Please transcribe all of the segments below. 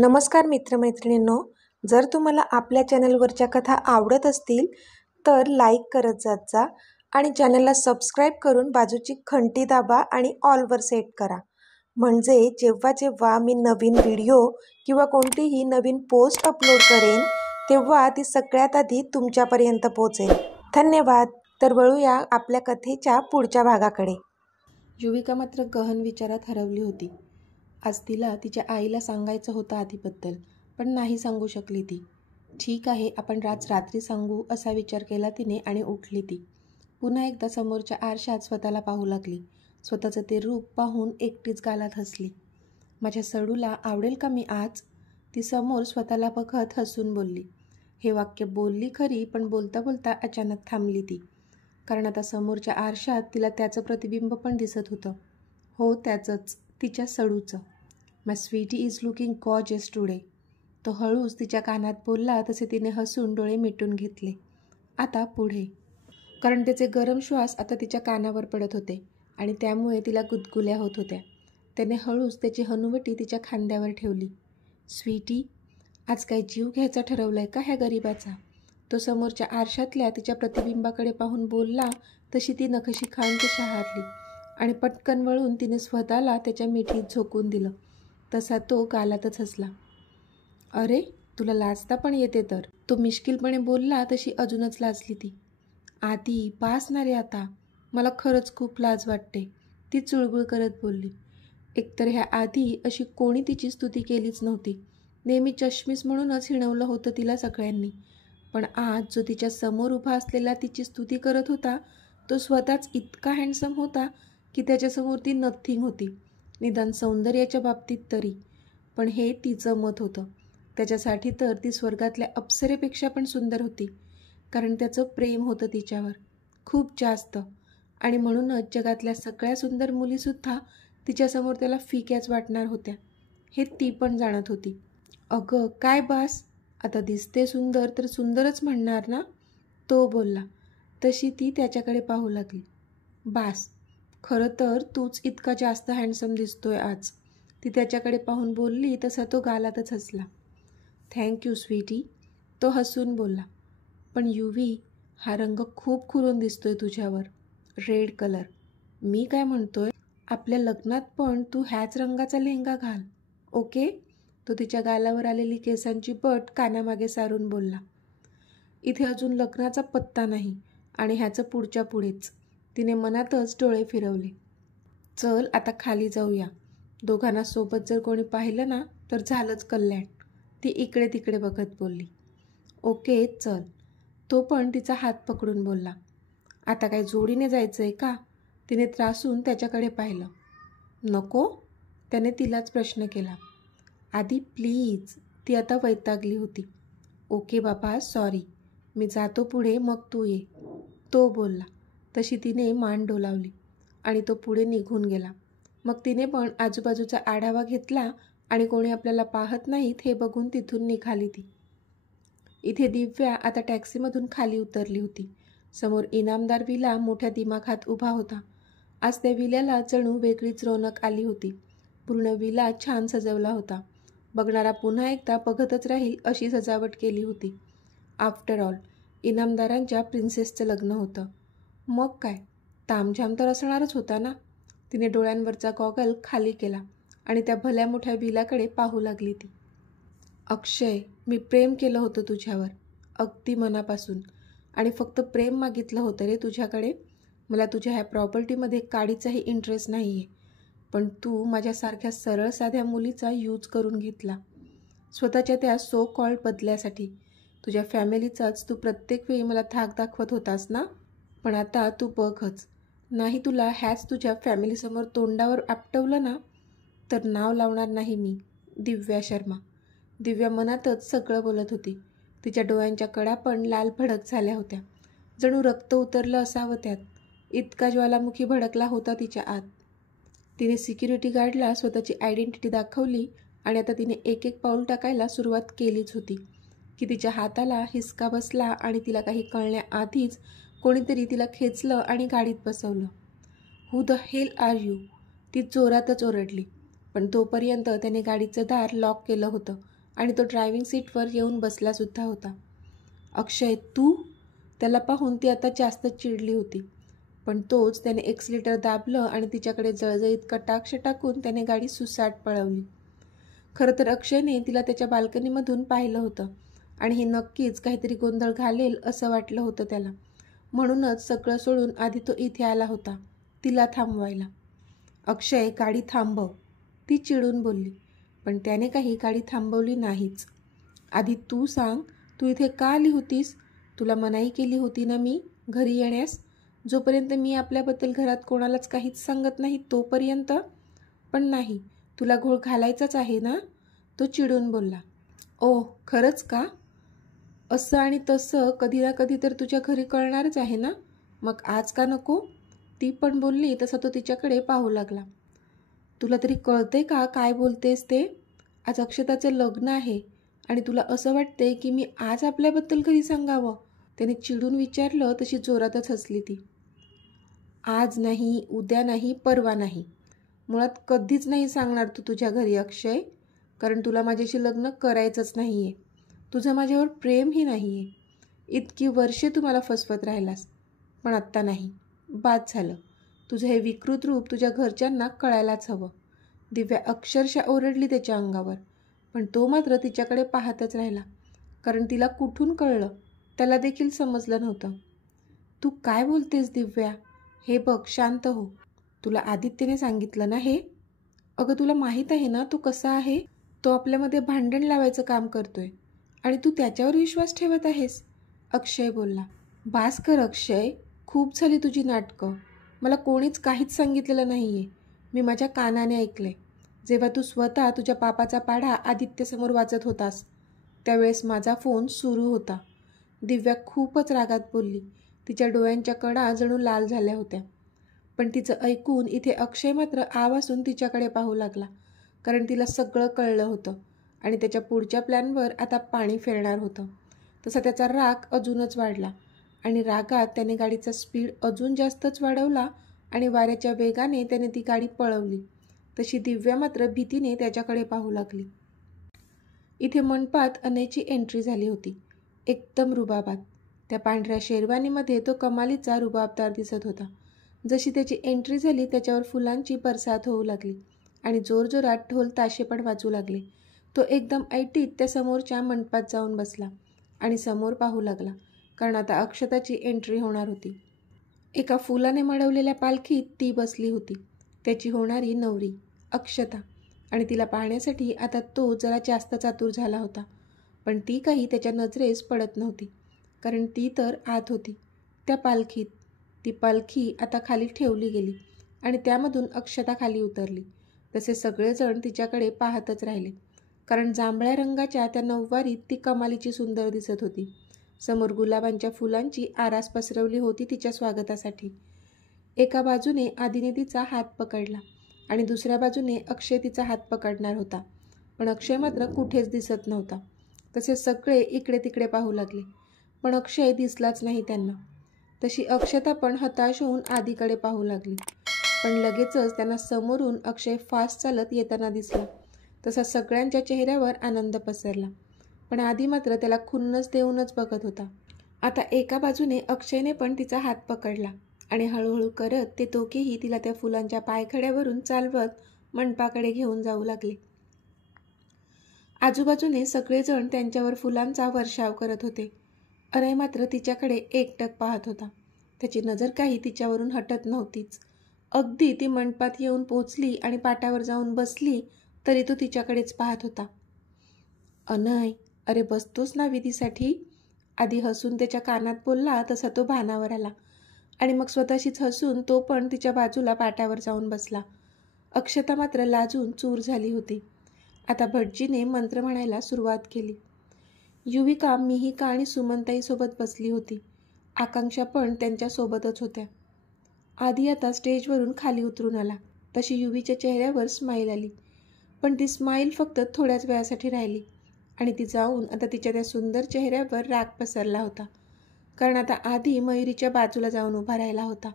नमस्कार मित्रमैत्रिणींनो, जर तुम्हाला आपल्या चॅनलवरच्या कथा आवडत असतील तर लाईक करत जात जा आणि चॅनलला सबस्क्राईब करून बाजूची घंटी दाबा आणि ऑलवर सेट करा. म्हणजे जेव्हा जेव्हा मी नवीन व्हिडिओ किंवा कोणतीही नवीन पोस्ट अपलोड करेन तेव्हा ती सगळ्यात आधी तुमच्यापर्यंत पोहोचेल. धन्यवाद. तर वळूया आपल्या कथेच्या पुढच्या भागाकडे. युविका मात्र गहन विचारात हरवली होती. आज तिला तिच्या आईला सांगायचं होतं आधीबद्दल, पण नाही सांगू शकली ती. ठीक आहे, आपण रात्री सांगू असा विचार केला तिने आणि उठली ती. पुन्हा एकदा समोरच्या आरशात स्वतःला पाहू लागली. स्वतःचं ते रूप पाहून एकटीच गालात हसली. माझ्या सडूला आवडेल का मी आज? ती समोर स्वतःला बघत हसून बोलली. हे वाक्य बोलली खरी, पण बोलता बोलता अचानक थांबली ती. कारण आता समोरच्या आरशात तिला त्याचं प्रतिबिंब पण दिसत होतं. हो, त्याचंच, तिच्या सडूचं. My sweetie is looking gorgeous today. तो हळूच तिच्या कानात बोलला तसे तिने हसून डोळे मिटून घेतले. आता पुढे. कारण त्याचे गरम श्वास आता तिच्या कानावर पडत होते आणि त्यामुळे तिला गुदगुल्या होत होत्या. त्याने हळूच त्याची हनुवटी तिच्या खांद्यावर ठेवली. स्वीटी, आज काय जीव घ्यायचा ठरवलाय का ह्या गरीबाचा? तो समोरच्या आरशातल्या तिच्या प्रतिबिंबाकडे पाहून बोलला तशी ती नखशी खांद शहारली आणि पटकन वळून तिने स्वतःला त्याच्या मिठीत झोकून दिलं. तसा तो गालातच हसला. अरे, तुला लाजता पण येते तर? तो मिश्किलपणे बोलला तशी अजूनच लाजली ती. आधी पास ना रे आता, मला खरंच खूप लाज वाटते, ती चुळबुळ करत बोलली. एकतर ह्या आधी अशी कोणी तिची स्तुती केलीच नव्हती. नेहमी चष्मीस म्हणूनच हिणवलं होतं तिला सगळ्यांनी. पण आज जो तिच्या समोर उभा असलेला तिची स्तुती करत होता तो स्वतःच इतका हँडसम होता की त्याच्यासमोर ती नथिंग होती, निदान सौंदर्याच्या बाबतीत तरी. पण हे तिचं मत होतं. त्याच्यासाठी तर ती स्वर्गातल्या अप्सरेपेक्षा पण सुंदर होती. कारण त्याचं प्रेम होतं तिच्यावर खूप जास्त, आणि म्हणूनच जगातल्या सगळ्या सुंदर मुलीसुद्धा तिच्यासमोर त्याला फिक्याच वाटणार होत्या. हे ती पण जाणत होती. अगं काय बास, आता दिसते सुंदर तर सुंदरच म्हणणार ना, तो बोलला. तशी ती त्याच्याकडे पाहू लागली. बास, खरं तर तूच इतका जास्त हँडसम दिसतोय आज, ती त्याच्याकडे पाहून बोलली तसा तो गालातच हसला. थँक्यू स्वीटी, तो हसून बोलला. पण युवी, हा रंग खूप खुलून दिसतोय तुझ्यावर, रेड कलर. मी काय म्हणतोय, आपल्या लग्नात पण तू ह्याच रंगाचा लेहंगा घाल, ओके? तो तिच्या गालावर आलेली केसांची बट कानामागे सारून बोलला. इथे अजून लग्नाचा पत्ता नाही आणि ह्याचं पुढच्या पुढेच. तिने मनातच डोळे फिरवले. चल आता खाली जाऊया. दोघांना सोबत जर कोणी पाहिलं ना तर झालंच कल्याण, ती इकडे तिकडे बघत बोलली. ओके चल, तो पण तिचा हात पकडून बोलला. आता काय जोडीने जायचंय का? तिने त्रासून त्याच्याकडे पाहिलं. नको, त्याने तिलाच प्रश्न केला. आधी प्लीज, ती आता वैतागली होती. ओके बाबा, सॉरी, मी जातो पुढे, मग तू ये, तो बोलला. तशी तिने मान डोलावली आणि तो पुढे निघून गेला. मग तिने पण आजूबाजूचा आढावा घेतला आणि कोणी आपल्याला पाहत नाहीत हे बघून तिथून निघाली ती. इथे दिव्या आता टॅक्सीमधून खाली उतरली होती. समोर इनामदार विला मोठ्या दिमाखात उभा होता. आज त्या विल्याला जणू वेगळीच रौनक आली होती. पूर्ण विला छान सजवला होता. बघणारा पुन्हा एकदा बघतच राहील अशी सजावट केली होती. आफ्टर ऑल, इनामदारांच्या प्रिन्सेसचं लग्न होतं. मग काय, तामझाम तर असणारच होता ना. तिने डोळ्यांवरचा गॉगल खाली केला आणि त्या भल्या मोठ्या विलाकडे पाहू लागली ती. अक्षय, मी प्रेम केलं होतं तुझ्यावर, अगदी मनापासून, आणि फक्त प्रेम मागितलं होतं रे तुझ्याकडे. मला तुझ्या ह्या प्रॉपर्टीमध्ये काडीचाही इंटरेस्ट नाही आहे. पण तू माझ्यासारख्या सरळ साध्या मुलीचा यूज करून घेतला स्वतःच्या त्या सो कॉल्ड बदल्यासाठी. तुझ्या फॅमिलीचाच तू प्रत्येक वेळी मला धाक दाखवत होतास ना. पण आता तू बघच, नाही तुला ह्याच तुझ्या फॅमिलीसमोर तोंडावर आपटवलं ना तर नाव लावणार नाही मी, दिव्या शर्मा. दिव्या मनातच सगळं बोलत होती. तिच्या डोळ्यांच्या कडा पण लाल भडक झाल्या होत्या. जणू रक्त उतरलं असावं त्यात, इतका ज्वालामुखी भडकला होता तिच्या आत. तिने सिक्युरिटी गार्डला स्वतःची आयडेंटिटी दाखवली आणि आता तिने एक एक पाऊल टाकायला सुरुवात केलीच होती की तिच्या हाताला हिसका बसला आणि तिला काही कळण्याआधीच कोणीतरी तिला खेचलं आणि गाडीत बसवलं. Who the hell are you, ती जोरातच ओरडली. पण तोपर्यंत त्याने गाडीचं दार लॉक केलं होतं आणि तो ड्रायव्हिंग सीटवर येऊन बसलासुद्धा होता. अक्षय, तू? त्याला पाहून ती आता जास्तच चिडली होती. पण तोच त्याने एक्सिलेटर दाबलं आणि तिच्याकडे जळजळीत कटाक्ष टाकून त्याने गाडी सुसाट पळवली. खरं तर अक्षयने तिला त्याच्या बाल्कनीमधून पाहिलं होतं आणि हे नक्कीच काहीतरी गोंधळ घालेल असं वाटलं होतं त्याला. म्हणूनच सगळं सोडून आधी तो इथे आला होता, तिला थांबवायला. अक्षय, गाडी थांबव, ती चिडून बोलली. पण त्याने काही गाडी थांबवली नाहीच. आधी तू सांग, तू इथे का आली होतीस? तुला मनाई केली होती ना मी घरी येण्यास, जोपर्यंत मी आपल्याबद्दल घरात कोणालाच काहीच सांगत नाही तोपर्यंत. पण नाही, तुला घोळ घालायचाच आहे ना? तो चिडून बोलला. ओह, खरंच का? असं आणि तसं कधी ना कधी तर तुझ्या घरी कळणारच आहे ना, मग आज का नको? ती पण बोलली तसा तो तिच्याकडे पाहू लागला. तुला तरी कळते का काय बोलतेस ते? आज अक्षताचं लग्न आहे आणि तुला असं वाटते की मी आज आपल्याबद्दल घरी सांगावं? त्याने चिडून विचारलं. तशी जोरातच हसली ती. आज नाही, उद्या नाही, परवा नाही, मुळात कधीच नाही सांगणार तू तुझ्या घरी अक्षय, कारण तुला माझ्याशी लग्न करायचंच नाही आहे. तुझं माझ्यावर प्रेमही नाही आहे. इतकी वर्षे तू मला फसवत राहिलास, पण आत्ता नाही, बाद झालं. तुझं हे विकृत रूप तुझ्या घरच्यांना कळायलाच हवं. दिव्या अक्षरशः ओरडली त्याच्या अंगावर, पण तो मात्र तिच्याकडे पाहतच राहिला, कारण तिला कुठून कळलं त्याला देखील समजलं नव्हतं. तू काय बोलतेस दिव्या? हे बघ, शांत हो. तुला आदित्यने सांगितलं ना हे? अगं, तुला माहीत आहे ना तो कसा आहे? तो आपल्यामध्ये भांडण लावायचं काम करतोय आणि तू त्याच्यावर विश्वास ठेवत आहेस. अक्षय बोलला. बास कर अक्षय, खूप झाली तुझी नाटकं. मला कोणीच काहीच सांगितलेलं नाही आहे. मी माझ्या कानाने ऐकलंय. जेव्हा तू स्वतः तुझ्या पापाचा पाढा आदित्यसमोर वाचत होतास त्यावेळेस माझा फोन सुरू होता. दिव्या खूपच रागात बोलली. तिच्या डोळ्यांच्या कडा जणू लाल झाल्या होत्या. पण तिचं ऐकून इथे अक्षय मात्र आवासून तिच्याकडे पाहू लागला, कारण तिला सगळं कळलं होतं आणि त्याच्या पुढच्या प्लॅनवर आता पाणी फिरणार होतं. तसा त्याचा राग अजूनच वाढला आणि रागात त्याने गाडीचा स्पीड अजून जास्तच वाढवला आणि वाऱ्याच्या वेगाने त्याने ती गाडी पळवली. तशी दिव्या मात्र भीतीने त्याच्याकडे पाहू लागली. इथे मंडपात अनयची एंट्री झाली होती, एकदम रुबाबात. त्या पांढऱ्या शेरवानीमध्ये तो कमालीचा रुबाबदार दिसत होता. जशी त्याची एंट्री झाली त्याच्यावर फुलांची बरसात होऊ लागली आणि जोरजोरात ढोल ताशे पण वाजू लागले. तो एकदम ऐटीत त्या समोरच्या मंडपात जाऊन बसला आणि समोर पाहू लागला, कारण आता अक्षताची एंट्री होणार होती. एका फुलाने मडवलेल्या पालखीत ती बसली होती, त्याची होणारी नवरी अक्षता. आणि तिला पाहण्यासाठी आता तो जरा जास्त चातुर झाला होता. पण ती काही त्याच्या नजरेस पडत नव्हती, कारण ती तर आत होती त्या पालखीत. ती पालखी आता खाली ठेवली गेली आणि त्यामधून अक्षता खाली उतरली. तसे सगळेजण तिच्याकडे पाहतच राहिले, कारण जांभळ्या रंगाच्या त्या नऊवारीत ती कमालीची सुंदर दिसत होती. समोर गुलाबांच्या फुलांची आरास पसरवली होती तिच्या स्वागतासाठी. एका बाजूने आदिने तिचा हात पकडला आणि दुसऱ्या बाजूने अक्षय तिचा हात पकडणार होता, पण अक्षय मात्र कुठेच दिसत नव्हता. तसे सगळे इकडे तिकडे पाहू लागले, पण अक्षय दिसलाच नाही त्यांना. तशी अक्षता पण हताश होऊन आदीकडे पाहू लागली, पण लगेचच त्यांना समोरून अक्षय फास्ट चालत येताना दिसला. तसा सगळ्यांच्या चेहऱ्यावर आनंद पसरला, पण आदी मात्र त्याला खुन्नस देऊनच बघत होता. आता एका बाजूने अक्षयने पण तिचा हात पकडला आणि हळूहळू करत ते दोघेही तिला त्या फुलांच्या पायखड्यावरून चालवत मंडपाकडे घेऊन जाऊ लागले. आजूबाजूने सगळेजण त्यांच्यावर फुलांचा वर्षाव करत होते. अनय मात्र तिच्याकडे एकटक पाहत होता. त्याची नजर काही तिच्यावरून हटत नव्हतीच. अगदी ती मंडपात येऊन पोचली आणि पाटावर जाऊन बसली तरी तो तिच्याकडेच पाहत होता. अनय, अरे बसतोस ना विधीसाठी? आधी हसून त्याच्या कानात बोलला तसा तो भानावर आला आणि मग स्वतःशीच हसून तो पण तिच्या बाजूला पाटावर जाऊन बसला. अक्षता मात्र लाजून चूर झाली होती. आता भटजीने मंत्र म्हणायला सुरुवात केली. युविका, मिहिका आणि सुमनताईसोबत बसली होती. आकांक्षा पण त्यांच्यासोबतच होत्या. आधी आता स्टेजवरून खाली उतरून आला तशी युवीच्या चेहऱ्यावर स्माईल आली, पण ती स्माईल फक्त थोड्याच वेळासाठी राहिली आणि ती जाऊन आता तिच्या त्या सुंदर चेहऱ्यावर राग पसरला होता, कारण आता आधी मयुरीच्या बाजूला जाऊन उभा राहिला होता.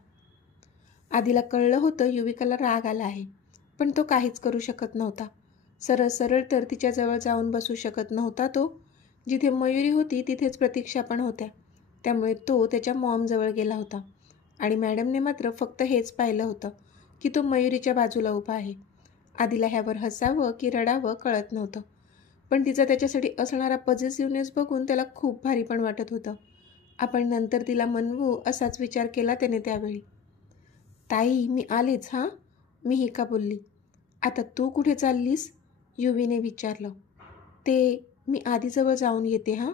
आधीला कळलं होतं युविकाला राग आला आहे, पण तो काहीच करू शकत नव्हता. सरळ सरळ तर तिच्याजवळ जाऊन बसू शकत नव्हता तो. जिथे मयुरी होती तिथेच प्रतीक्षा पण होत्या. त्यामुळे तो त्याच्या मॉमजवळ गेला होता आणि मॅडमने मात्र फक्त हेच पाहिलं होतं की तो मयुरीच्या बाजूला उभा आहे. आधीला ह्यावर हसावं की रडावं कळत नव्हतं, पण तिचा त्याच्यासाठी असणारा पॉझिटिव्हनेस बघून त्याला खूप भारी पण वाटत होतं. आपण नंतर तिला मनवू असाच विचार केला त्याने त्यावेळी. ताई मी आलेच हां, मिहिका बोलली. आता तू कुठे चाललीस, युवीने विचारलं. ते मी आधीजवळ जाऊन येते हां,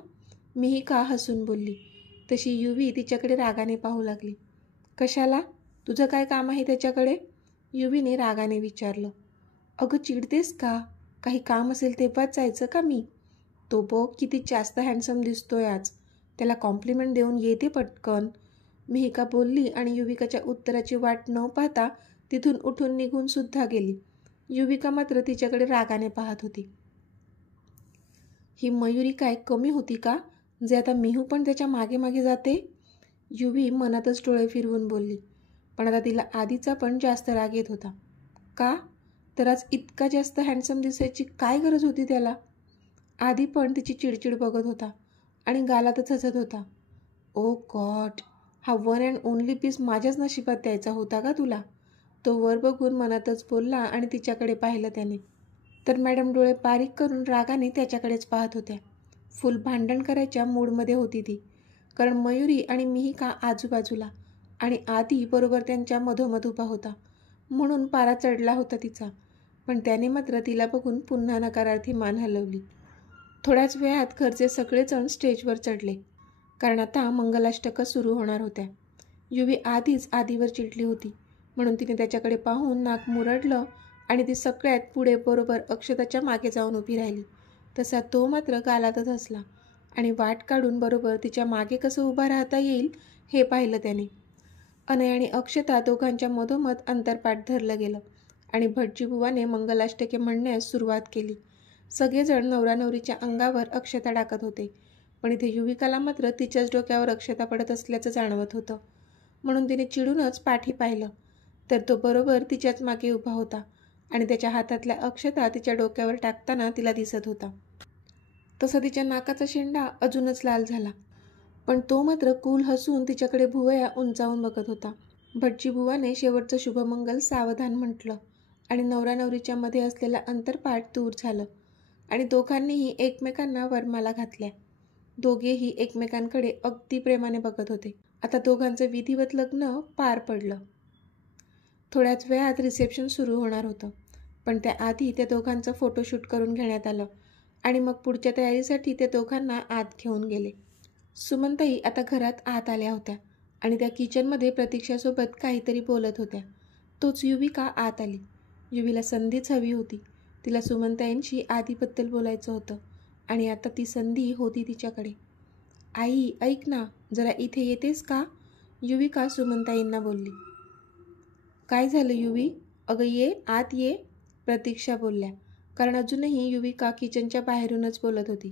मिहिका हसून बोलली. तशी युवी तिच्याकडे रागाने पाहू लागली. कशाला, तुझं काय काम आहे त्याच्याकडे, युवीने रागाने विचारलं. अगं चिडतेस का, काही काम असेल तेव्हाच जायचं का मी, तो बघ किती जास्त हँडसम दिसतोय आज, त्याला कॉम्प्लिमेंट देऊन येते पटकन, मिहिका बोलली आणि युविकाच्या उत्तराची वाट न पाहता तिथून उठून निघून सुद्धा गेली. युविका मात्र तिच्याकडे रागाने पाहत होती. ही मयुरी काय कमी होती का, जे आता मिहू पण त्याच्या मागे मागे जाते, युवी मनातच डोळे फिरवून बोलली. पण आता तिला आधीचा पण जास्त राग येत होता. का, तर आज इतका जास्त हँडसम दिसायची काय गरज होती त्याला. आधी पण तिची चिडचिड बघत होता आणि गालातच हसत होता. ओ गॉड, हा वन अँड ओनली पीस माझ्याच नशिबात द्यायचा होता का तुला, तो वर बघून मनातच बोलला आणि तिच्याकडे पाहिलं त्याने. तर मॅडम डोळे बारीक करून रागाने त्याच्याकडेच पाहत होत्या. फुल भांडण करायच्या मूडमध्ये होती ती, कारण मयुरी आणि मिहिका आजूबाजूला आणि आधी बरोबर त्यांच्या मधोमध उभा होता, म्हणून पारा चढला होता तिचा. पण त्याने मात्र तिला बघून पुन्हा नकारार्थी मान हलवली. थोड्याच वेळात घरचे सगळेजण स्टेजवर चढले, कारण आता मंगलाष्टका सुरू होणार होत्या. युवी आधीच आधीवर चिडली होती, म्हणून तिने त्याच्याकडे पाहून नाक मुरडलं आणि ती सगळ्यात पुढे बरोबर अक्षताच्या मागे जाऊन उभी राहिली. तसा तो मात्र गालातच हसला आणि वाट काढून बरोबर तिच्या मागे कसं उभा राहता येईल हे पाहिलं त्याने. अनय आणि अक्षता दोघांच्या मधोमध अंतरपाठ धरलं गेलं आणि भटजीबुवाने मंगलाष्टके म्हणण्यास सुरुवात केली. सगळेजण नवरा नवरीच्या अंगावर अक्षता टाकत होते, पण इथे युविकाला मात्र तिच्याच डोक्यावर अक्षता पडत असल्याचं जाणवत होतं, म्हणून तिने चिडूनच पाठी पाहिलं तर तो बरोबर तिच्याच मागे उभा होता आणि त्याच्या हातातल्या अक्षता तिच्या डोक्यावर टाकताना तिला दिसत होता. तसं तिच्या नाकाचा शेंडा अजूनच लाल झाला, पण तो मात्र कूल हसून तिच्याकडे भुवया उंचावून बघत होता. भटजीबुवाने शेवटचं शुभमंगल सावधान म्हटलं आणि नवरा नवरीच्या मध्ये असलेला अंतरपाठ दूर झालं आणि दोघांनीही एकमेकांना वरमाला घातल्या. दोघेही एकमेकांकडे अगदी प्रेमाने बघत होते. आता दोघांचं विधिवत लग्न पार पडलं. थोड्याच वेळात रिसेप्शन सुरू होणार होतं, पण त्याआधी त्या दोघांचं फोटोशूट करून घेण्यात आलं आणि मग पुढच्या तयारीसाठी त्या दोघांना आत घेऊन गेले. सुमनताई आता घरात आत आल्या होत्या आणि त्या किचनमध्ये प्रतीक्षासोबत काहीतरी बोलत होत्या. तोच युविका आत आली. युवीला संधीच हवी होती. तिला सुमनताईंशी आधीबद्दल बोलायचं होतं आणि आता ती संधी होती तिच्याकडे. आई ऐक ना, जरा इथे येतेस का, युविका सुमनताईंना बोलली. काय झालं युवी, अगं ये आत ये, प्रतीक्षा बोलल्या, कारण अजूनही युविका किचनच्या बाहेरूनच बोलत होती.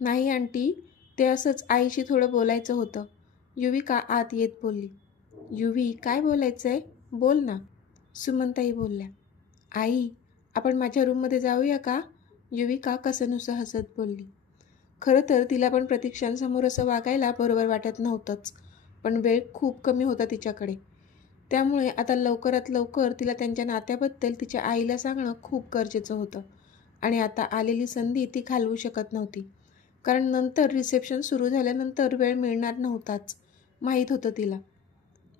नाही आंटी, ते असंच आईशी थोडं बोलायचं होतं, युविका आत येत बोलली. युवी काय बोलायचं आहे, बोल ना, सुमनताई बोलल्या. आई आपण माझ्या रूममध्ये जाऊया का, युविका कसंनुसं हसत बोलली. खरं तर तिला पण प्रतीक्षांसमोर असं वागायला बरोबर वाटत नव्हतंच, पण वेळ खूप कमी होता तिच्याकडे, त्यामुळे आता लवकरात लवकर तिला त्यांच्या नात्याबद्दल तिच्या आईला सांगणं खूप गरजेचं होतं आणि आता आलेली संधी ती घालवू शकत नव्हती, कारण नंतर रिसेप्शन सुरू झाल्यानंतर वेळ मिळणार नव्हताच, माहीत होतं तिला.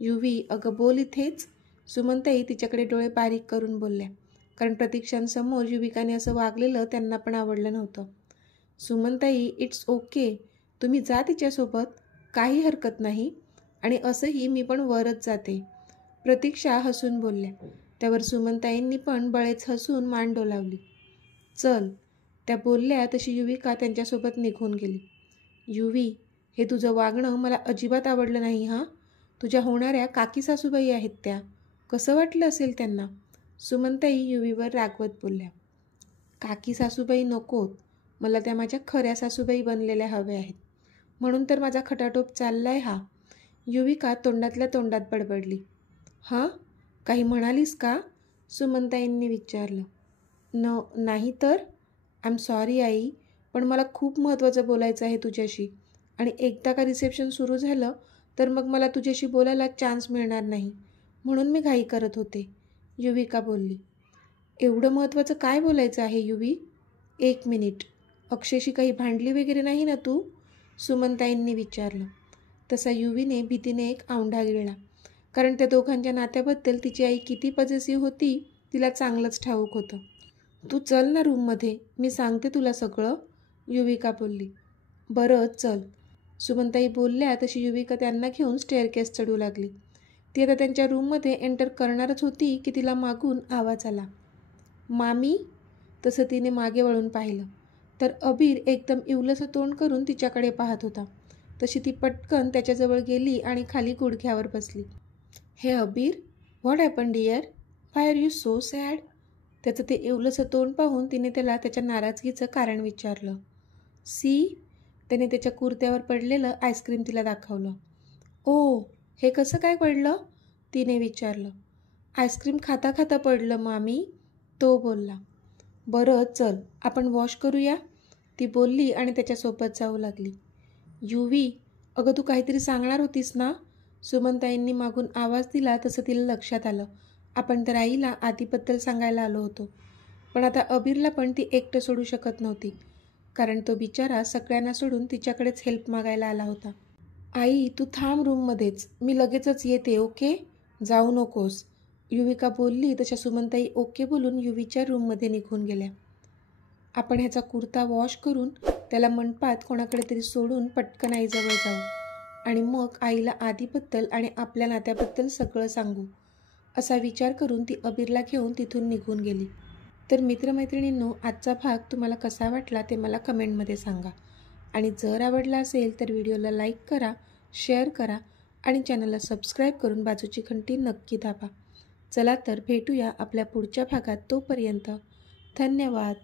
युवी अगं बोल इथेच, सुमनताई तिच्याकडे डोळे बारीक करून बोलल्या, कारण प्रतीक्षांसमोर युविकाने असं वागलेलं त्यांना पण आवडलं नव्हतं. सुमनताई इट्स ओके, तुम्ही जा तिच्यासोबत, काही हरकत नाही, आणि असंही मी पण वरच जाते, प्रतीक्षा हसून बोलल्या. त्यावर सुमनताईंनी पण बळेच हसून मान डोलावली. चल, त्या बोलल्या तशी युविका त्यांच्यासोबत निघून गेली. युवी हे तुझं वागणं मला अजिबात आवडलं नाही हां, तुझ्या होणाऱ्या काकी सासूबाई आहेत त्या, कसं वाटलं असेल त्यांना, सुमनताई युवीवर रागवत बोलल्या. काकी सासूबाई नकोत, मला त्या माझ्या खऱ्या सासूबाई बनलेल्या हव्या आहेत, म्हणून तर माझा खटाटोप चाललाय हा, युविका तोंडातल्या तोंडात बडबडली. हां, काही म्हणालीस का, सुमनताईंनी विचारलं. नाही तर. आय एम सॉरी आई, पण मला खूप महत्त्वाचं बोलायचं आहे तुझ्याशी, आणि एकदा का रिसेप्शन सुरू झालं तर मग मला तुझ्याशी बोलायला चान्स मिळणार नाही, म्हणून मी घाई करत होते, युविका बोलली. एवढं महत्त्वाचं काय बोलायचं आहे युवी? 1 मिनिट, अक्षयशी काही भांडली वगैरे नाही ना तू? सुमनताईंनी विचारलं. तसा युवीने भीतीने एक औंढा गिळला, कारण त्या दोघांच्या नात्याबद्दल तिची आई किती पॉझेसिव्ह होती तिला चांगलंच ठाऊक होतं. तू चल ना रूममध्ये, मी सांगते तुला सगळं, युविका बोलली. बरं चल. सुमनताई बोलल्या तशी युविका त्यांना घेऊन स्टेअरकेस चढू लागली. ती आता त्यांच्या रूममध्ये एंटर करणारच होती की तिला मागून आवाज आला. मामी. तसं तिने मागे वळून पाहिलं तर अबीर एकदम इवलसं तोंड करून तिच्याकडे पाहत होता. तशी ती पटकन त्याच्याजवळ गेली आणि खाली गुडघ्यावर बसली. हे Abir, what happen dear? Why are you so sad? त्याचं ते इवलसं तोंड पाहून तिने त्याला त्याच्या नाराजगीचं कारण विचारलं. सी. त्याने त्याच्या कुर्त्यावर पडलेलं आईस्क्रीम तिला दाखवलं. ओ, हे कसं काय पडलं? तिने विचारलं. आईस्क्रीम खाता खाता पडलं मामी, तो बोलला. बरं चल, आपण वॉश करूया, ती बोलली आणि त्याच्यासोबत जाऊ लागली. युवी, अगं तू काहीतरी सांगणार होतीस ना? सुमनताईंनी मागून आवाज दिला तसं तिला लक्षात आलं. आपण तर आईला आधीबद्दल सांगायला आलो होतो, पण आता अबीरला पण ती एकटं सोडू शकत नव्हती, कारण तो बिचारा सगळ्यांना सोडून तिच्याकडेच हेल्प मागायला आला होता. आई तू थांब रूममध्येच, मी लगेचच येते, ओके? जाऊ नकोस, युविका बोलली. तशा सुमनताई ओके बोलून युवीच्या रूममध्ये निघून गेल्या. आपण ह्याचा कुर्ता वॉश करून त्याला मंडपात कोणाकडे तरी सोडून पटकन आईजवळ जाऊ आणि मग आईला आधीबद्दल आणि आपल्या नात्याबद्दल सगळं सांगू, असा विचार करून ती अबीरला घेऊन तिथून निघून गेली. तर मित्रमैत्रिणींनो, आजचा भाग तुम्हाला कसा वाटला ते मला कमेंटमध्ये सांगा, आणि जर आवडला असेल तर व्हिडिओला लाईक करा, शेअर करा आणि चॅनलला सबस्क्राईब करून बाजूची घंटी नक्की दाबा. चला तर भेटूया आपल्या पुढच्या भागात. तोपर्यंत धन्यवाद.